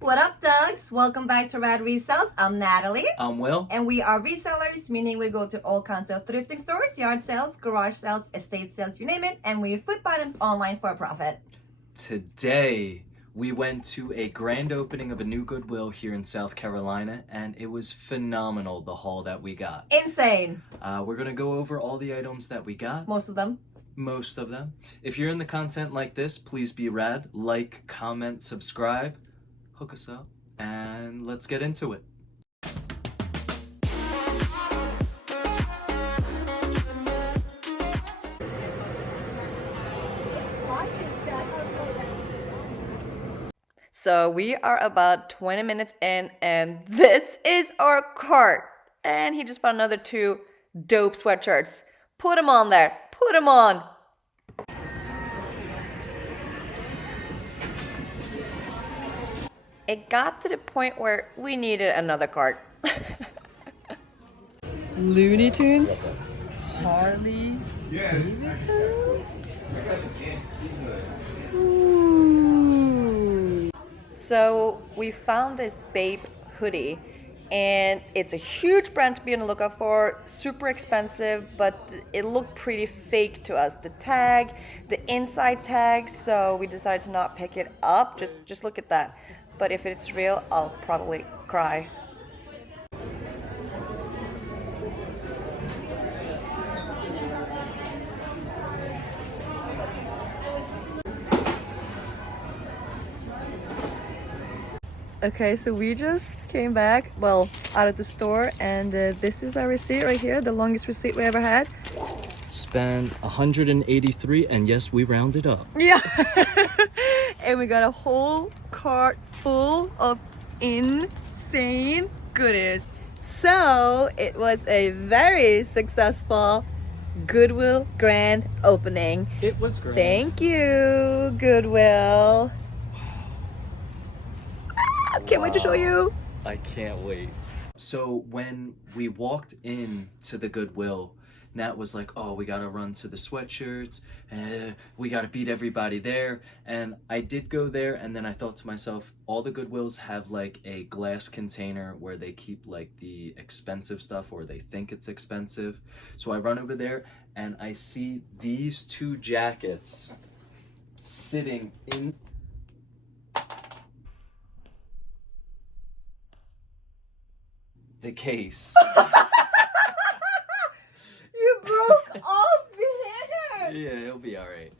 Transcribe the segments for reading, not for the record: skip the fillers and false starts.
What up, Dogs? Welcome back to Rad Resells. I'm Natalie. I'm Will. And we are resellers, meaning we go to all kinds of thrifting stores, yard sales, garage sales, estate sales, you name it, and we flip items online for a profit. Today, we went to a grand opening of a new Goodwill here in South Carolina, and it was phenomenal, the haul that we got. Insane. We're going to go over all the items that we got. Most of them. If you're into content like this, please be rad. Like, comment, subscribe. Hook us up, and let's get into it. So we are about 20 minutes in, and this is our cart. And he just found another 2 dope sweatshirts. Put them on there. Put them on. It got to the point where we needed another cart. Looney Tunes. Harley Davidson. Ooh. So we found this Babe hoodie, and it's a huge brand to be on the lookout for. Super expensive, but it looked pretty fake to us. The tag, the inside tag. So we decided to not pick it up. Just look at that. But if it's real, I'll probably cry. Okay, so we just came back, well, out of the store, and this is our receipt right here, the longest receipt we ever had. Spent 183, and yes, we rounded up. Yeah. And we got a whole cart full of insane goodies. So it was a very successful Goodwill grand opening. It was great. Thank you, Goodwill. Can't wait to show you. I can't wait. So when we walked in to the Goodwill, Nat was like, oh, we gotta run to the sweatshirts, we gotta beat everybody there. And I did go there, and then I thought to myself, all the Goodwills have like a glass container where they keep like the expensive stuff, or they think it's expensive. So I run over there and I see these 2 jackets sitting in the case. You broke off the header. Yeah, it'll be all right.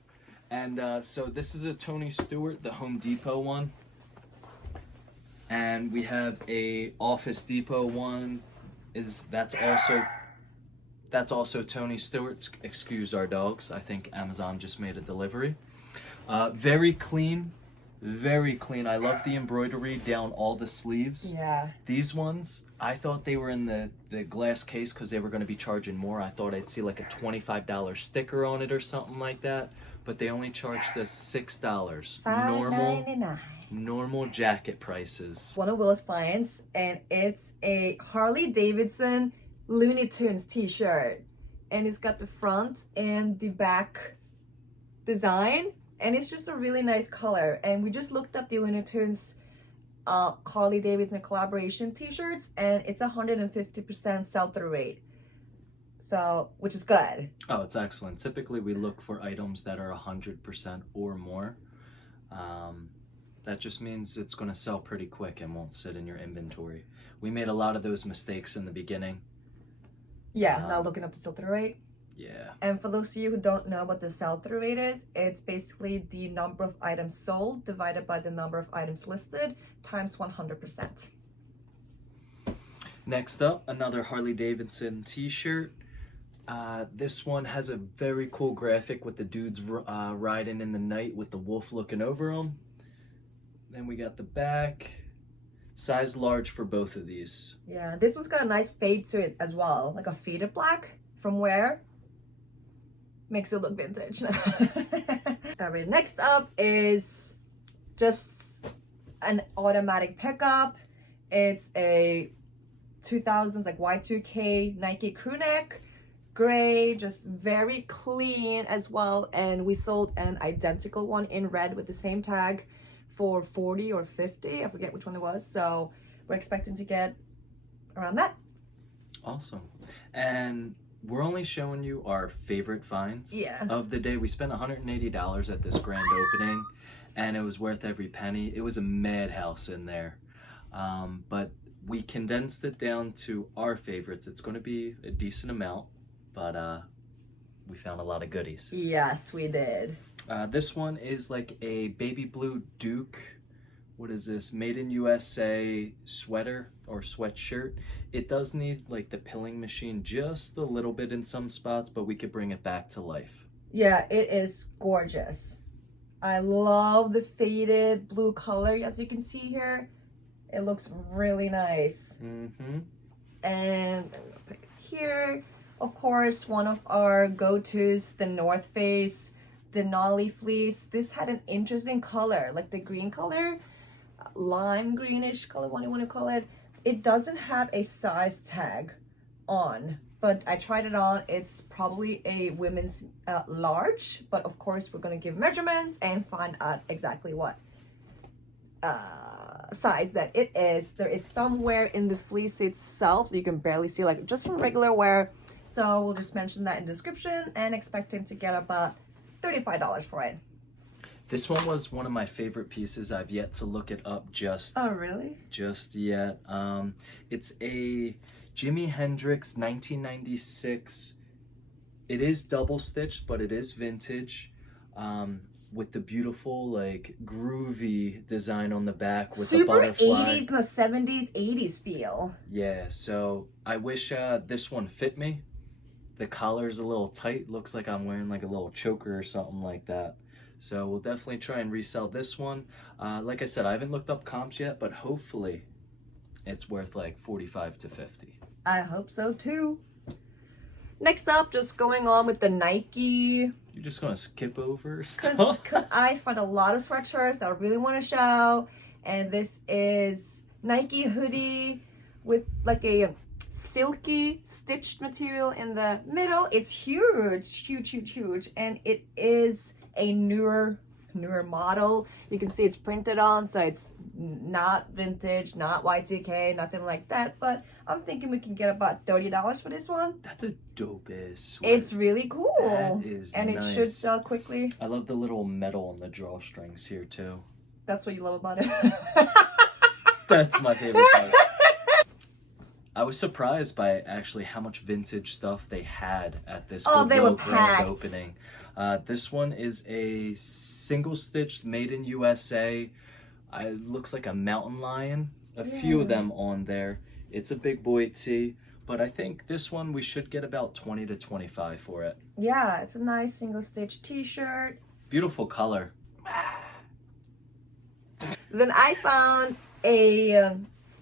And so this is a Tony Stewart, the Home Depot one. And we have a Office Depot one. That's also Tony Stewart's. Excuse our dogs. I think Amazon just made a delivery. Very clean. Very clean. I love the embroidery down all the sleeves. Yeah. These ones, I thought they were in the glass case because they were going to be charging more. I thought I'd see like a $25 sticker on it or something like that. But they only charged us $6. Normal jacket prices. One of Will's finds, and it's a Harley Davidson Looney Tunes t-shirt. And it's got the front and the back design. And it's just a really nice color. And we just looked up the Looney Tunes Harley Davidson collaboration t-shirts, and it's 150% sell-through rate. So, which is good. Oh, it's excellent. Typically, we look for items that are 100% or more. That just means it's going to sell pretty quick and won't sit in your inventory. We made a lot of those mistakes in the beginning. Yeah, now looking up the sell-through rate. Yeah. And for those of you who don't know what the sell-through rate is, it's basically the number of items sold divided by the number of items listed times 100%. Next up, another Harley Davidson t-shirt. This one has a very cool graphic with the dudes riding in the night with the wolf looking over them. Then we got the back. Size large for both of these. Yeah, this one's got a nice fade to it as well, like a faded black from Wear. Makes it look vintage. Alright, next up is just an automatic pickup. It's a 2000s like Y2K Nike crew neck, gray, just very clean as well. And we sold an identical one in red with the same tag for 40 or 50. I forget which one it was. So we're expecting to get around that. Awesome. And we're only showing you our favorite finds of the day. We spent $180 at this grand opening, and it was worth every penny. It was a madhouse in there. But we condensed it down to our favorites. It's going to be a decent amount, but we found a lot of goodies. Yes, we did. This one is like a baby blue Duke. What is this? Made in USA sweater or sweatshirt. It does need like the pilling machine just a little bit in some spots, but we could bring it back to life. Yeah, it is gorgeous. I love the faded blue color, as you can see here. It looks really nice. Mm-hmm. And I'm gonna pick it here. Of course, one of our go-tos, the North Face Denali fleece. This had an interesting color, like the green color. Lime greenish color, what do you want to call it. It doesn't have a size tag on, but I tried it on. It's probably a women's large, but of course we're going to give measurements and find out exactly what size that it is. There is somewhere in the fleece itself you can barely see, like just from regular wear. So we'll just mention that in the description and expecting to get about $35 for it. This one was one of my favorite pieces. I've yet to look it up just yet. It's a Jimi Hendrix 1996. It is double stitched, but it is vintage. With the beautiful, like, groovy design on the back with the butterfly. 80s, the 70s, 80s feel. Yeah, so I wish this one fit me. The collar's a little tight. Looks like I'm wearing like a little choker or something like that. So we'll definitely try and resell this one. Like I said, I haven't looked up comps yet, but hopefully it's worth like 45 to 50. I hope so too. Next up, just going on with the Nike. You're just gonna skip over stuff? Because I found a lot of sweatshirts that I really want to show. And this is Nike hoodie with like a silky stitched material in the middle. It's huge. And it is a newer model. You can see it's printed on, so it's not vintage, not Y2K, nothing like that. But I'm thinking we can get about $30 for this one. That's a dope-ass sweater. It's really cool. That is and nice. It should sell quickly. I love the little metal on the drawstrings here too. That's what you love about it. That's my favorite part. I was surprised by actually how much vintage stuff they had at this Goodwill grand opening. This one is a single stitched made in USA. It looks like a mountain lion. A few of them on there. It's a big boy tee, but I think this one we should get about 20 to 25 for it. Yeah, it's a nice single stitch t-shirt. Beautiful color. Then I found a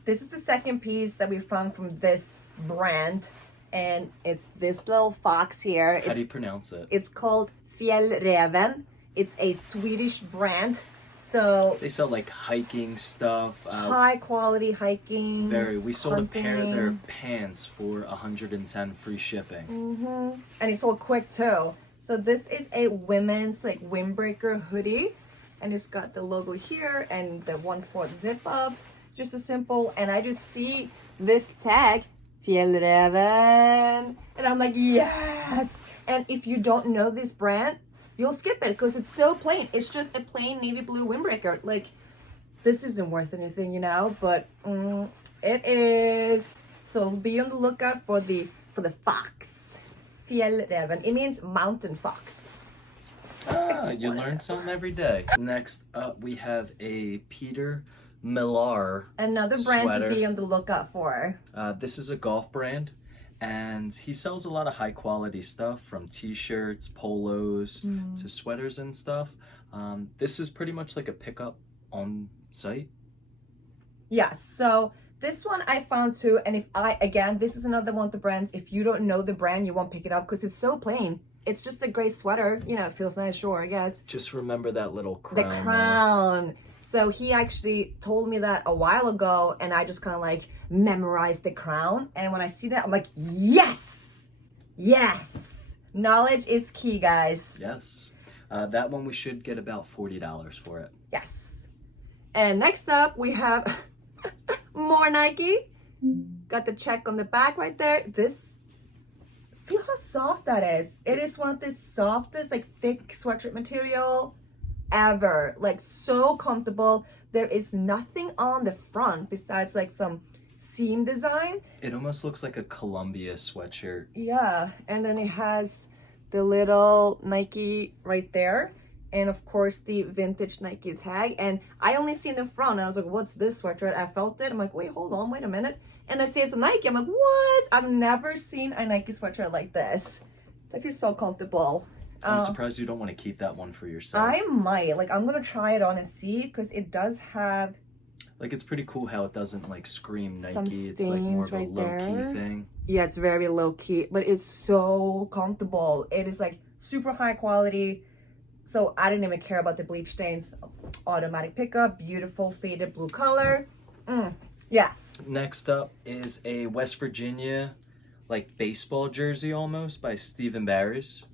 this is the second piece that we found from this brand, and it's this little fox here. How do you pronounce it? It's called Fjällräven. It's a Swedish brand. So they sell like hiking stuff. High quality hiking. We sold hunting. A pair of their pants for $110 free shipping. And it's all quick too. So this is a women's like windbreaker hoodie, and it's got the logo here and the 1/4 zip up. Just a simple, and I just see this tag, Fjällräven, and I'm like, yes! And if you don't know this brand, you'll skip it because it's so plain. It's just a plain navy blue windbreaker. Like, this isn't worth anything, you know, but it is. So be on the lookout for the fox, Fjällräven. It means mountain fox. You learn something every day. Next up, we have a Peter Millar another brand sweater. To be on the lookout for. This is a golf brand, and he sells a lot of high quality stuff, from t-shirts, polos to sweaters and stuff. This is pretty much like a pickup on site. Yes, so this one I found too, and this is another one of the brands, if you don't know the brand, you won't pick it up because it's so plain. It's just a gray sweater, you know, it feels nice, sure, I guess. Just remember that little crown. The crown. So he actually told me that a while ago, and I just kind of like memorized the crown. And when I see that, I'm like, yes! Yes! Knowledge is key, guys. Yes. That one we should get about $40 for it. Yes. And next up, we have more Nike. Got the check on the back right there. Feel how soft that is. It is one of the softest, like thick sweatshirt material ever. Like so comfortable. There is nothing on the front besides like some seam design. It almost looks like a Columbia sweatshirt. Yeah, and then it has the little Nike right there. And of course the vintage Nike tag. And I only seen the front and I was like, what's this sweatshirt? I felt it. I'm like, wait, hold on, wait a minute. And I see it's a Nike. I'm like, what? I've never seen a Nike sweatshirt like this. It's actually so comfortable. I'm surprised you don't want to keep that one for yourself. I might. Like, I'm going to try it on and see because it does have... Like, it's pretty cool how it doesn't, like, scream Nike. Some It's, like, more of a right low-key there. thing. Yeah, it's very low-key, but it's so comfortable. It is, like, super high quality. So I didn't even care about the bleach stains. Automatic pickup, beautiful faded blue color. Yes. Next up is a West Virginia, like, baseball jersey almost by Steve & Barry's.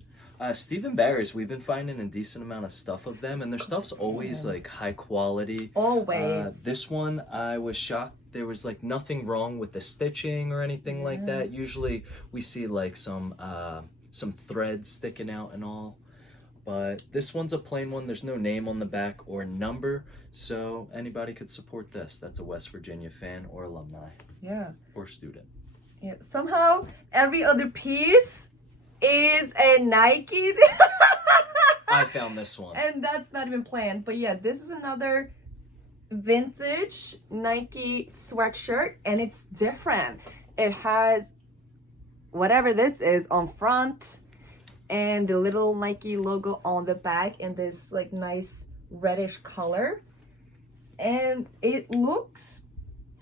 Steve & Barry's, we've been finding a decent amount of stuff of them, and their stuff's always, like, high quality. Always. This one, I was shocked. There was, like, nothing wrong with the stitching or anything like that. Usually, we see, like, some threads sticking out and all. But this one's a plain one. There's no name on the back or number, so anybody could support this. That's a West Virginia fan or alumni. Yeah. Or student. Yeah. Somehow, every other piece is a Nike. I found this one. And that's not even planned. But yeah, this is another vintage Nike sweatshirt, and it's different. It has whatever this is on front, and the little Nike logo on the back in this like nice reddish color, and it looks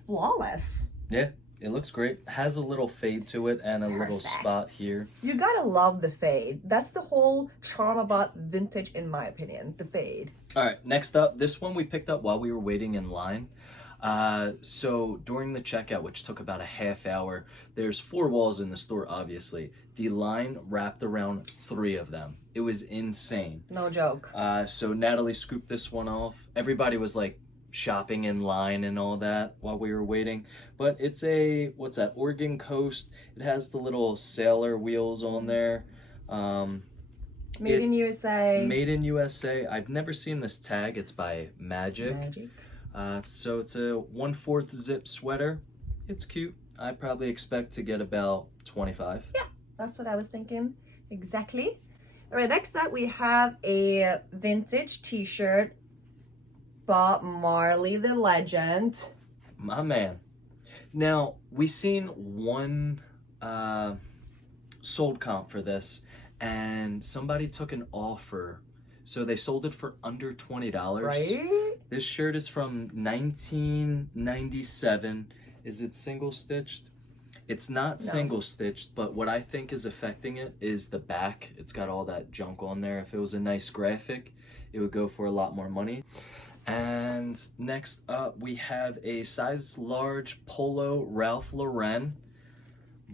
flawless. Yeah, it looks great. Has a little fade to it and a little spot here. You gotta love the fade. That's the whole charm about vintage, in my opinion, the fade. All right, next up, this one we picked up while we were waiting in line. So during the checkout, which took about a half hour, there's 4 walls in the store, obviously. The line wrapped around 3 of them. It was insane. No joke. So Natalie scooped this one off. Everybody was like shopping in line and all that while we were waiting. But it's a, what's that, Oregon Coast. It has the little sailor wheels on there. Made in USA. Made in USA. I've never seen this tag. It's by Magic. So it's a 1/4 zip sweater. It's cute. I probably expect to get about 25. Yeah, that's what I was thinking. Exactly. All right, next up we have a vintage t-shirt. Bob Marley, the legend. My man. Now, we seen one sold comp for this, and somebody took an offer. So they sold it for under $20. Right? This shirt is from 1997. Is it single stitched? It's not single stitched, but what I think is affecting it is the back. It's got all that junk on there. If it was a nice graphic, it would go for a lot more money. And next up, we have a size large polo Ralph Lauren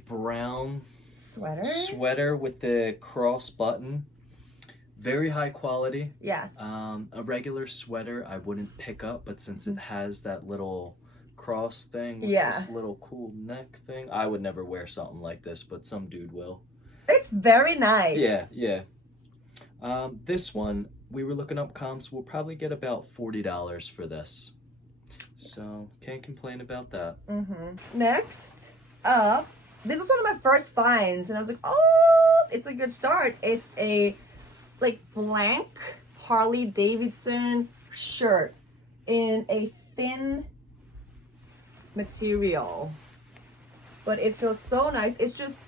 brown sweater with the cross button. Very high quality. Yes. A regular sweater I wouldn't pick up, but since it has that little cross thing with this little cool neck thing, I would never wear something like this, but some dude will. It's very nice. Yeah. This one, we were looking up comps. We'll probably get about $40 for this. So, can't complain about that. Next up, this was one of my first finds, and I was like, oh, it's a good start. It's a like blank Harley Davidson shirt in a thin material, but it feels so nice. It's just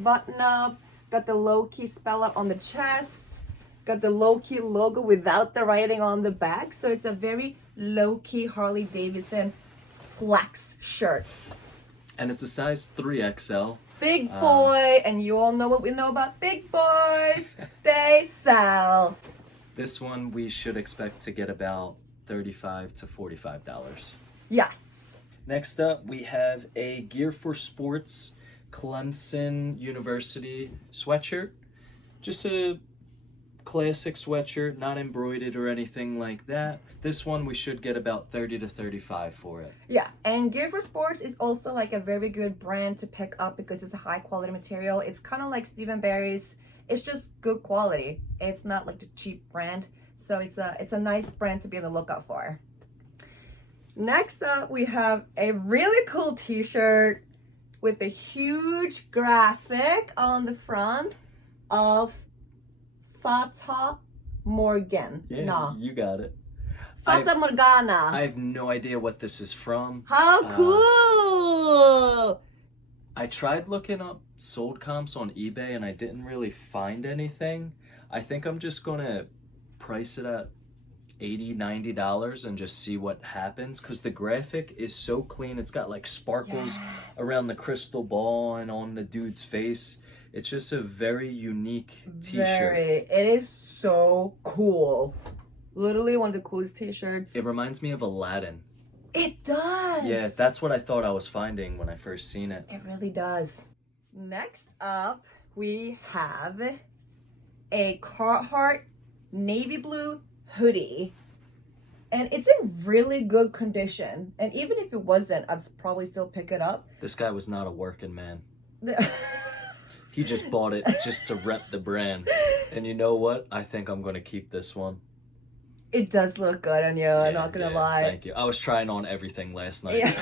button up, got the low-key spell out on the chest, got the low-key logo without the writing on the back, so it's a very low-key Harley Davidson flex shirt. And it's a size 3XL. Big boy, and you all know what we know about big boys. They sell. This one we should expect to get about $35 to $45. Yes. Next up, we have a Gear for Sports Clemson University sweatshirt. Just a classic sweatshirt, not embroidered or anything like that. This one we should get about 30 to 35 for it. Yeah, and Gear for Sports is also like a very good brand to pick up because it's a high quality material. It's kind of like Stephen Barry's. It's just good quality. It's not like the cheap brand. So it's a nice brand to be on the lookout for. Next up, we have a really cool t-shirt with a huge graphic on the front of Fata Morgan. Yeah, No. you got it. Fata Morgana. I have no idea what this is from. How cool! I tried looking up sold comps on eBay and I didn't really find anything. I think I'm just gonna price it at $80-$90 and just see what happens, because the graphic is so clean. It's got like sparkles around the crystal ball and on the dude's face. It's just a very unique t-shirt. It is so cool. Literally one of the coolest t-shirts. It reminds me of Aladdin. It does. Yeah, that's what I thought I was finding when I first seen it. It really does. Next up, we have a Carhartt navy blue hoodie. And it's in really good condition. And even if it wasn't, I'd probably still pick it up. This guy was not a working man. He just bought it just to rep the brand. And you know what? I think I'm going to keep this one. It does look good on you, I'm not going to lie. Thank you. I was trying on everything last night. Yeah.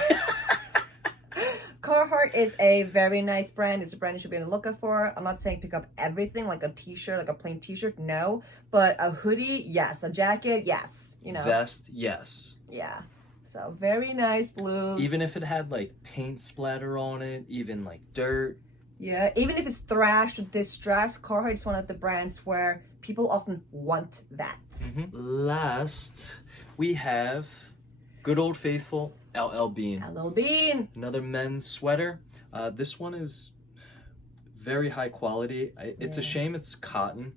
Carhartt is a very nice brand. It's a brand you should be on the lookout for. I'm not saying pick up everything like a t-shirt, like a plain t-shirt, no. But a hoodie, yes. A jacket, yes. You know. Vest, yes. Yeah. So very nice blue. Even if it had like paint splatter on it, even like dirt. Yeah, even if it's thrashed or distressed, Carhartt is one of the brands where people often want that. Last, we have good old faithful LL Bean. LL Bean. Another men's sweater. This one is very high quality. It's a shame it's cotton.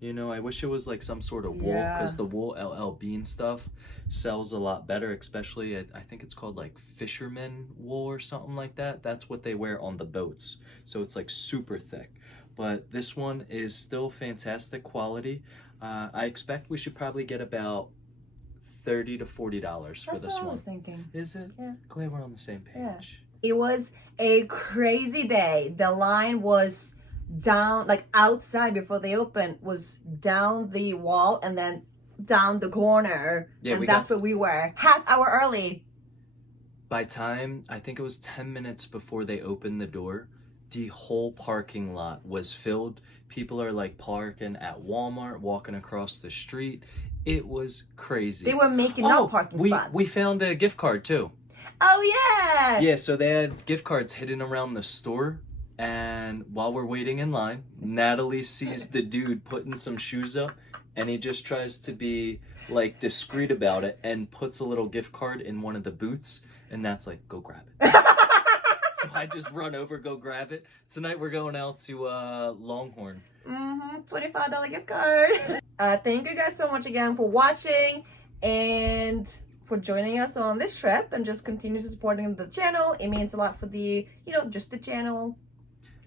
You know, I wish it was like some sort of wool, because the wool LL Bean stuff sells a lot better, especially I think it's called like fisherman wool or something like that. That's what they wear on the boats. So it's like super thick. But this one is still fantastic quality. I expect we should probably get about $30 to $40 for this one. That's what I was thinking. Is it? Yeah. Glad we're on the same page. Yeah. It was a crazy day. The line was down, like outside before they opened, was down the wall and then down the corner. Yeah, and that's where we were. Half hour early. By time, I think it was 10 minutes before they opened the door, the whole parking lot was filled. People are like parking at Walmart, walking across the street. It was crazy. They were making up parking spots. We found a gift card too. Oh yeah! Yeah, so they had gift cards hidden around the store. And while we're waiting in line, Natalie sees the dude putting some shoes up, and he just tries to be like discreet about it and puts a little gift card in one of the boots, and that's like, go grab it. So I just run over, go grab it. Tonight we're going out to Longhorn. $25 gift card. Thank you guys so much again for watching and for joining us on this trip, and just continue supporting the channel. It means a lot for the, just the channel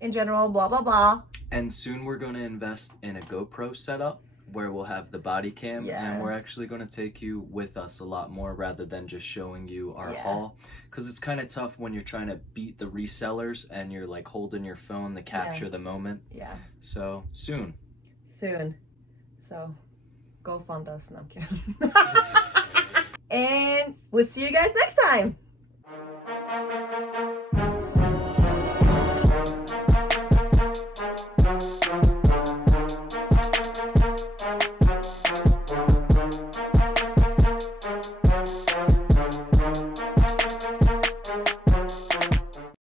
in general, blah, blah, blah. And soon we're going to invest in a GoPro setup where we'll have the body cam, and we're actually going to take you with us a lot more rather than just showing you our haul, because it's kind of tough when you're trying to beat the resellers and you're like holding your phone to capture the moment. So soon. So go fund us. No, I'm kidding. And we'll see you guys next time.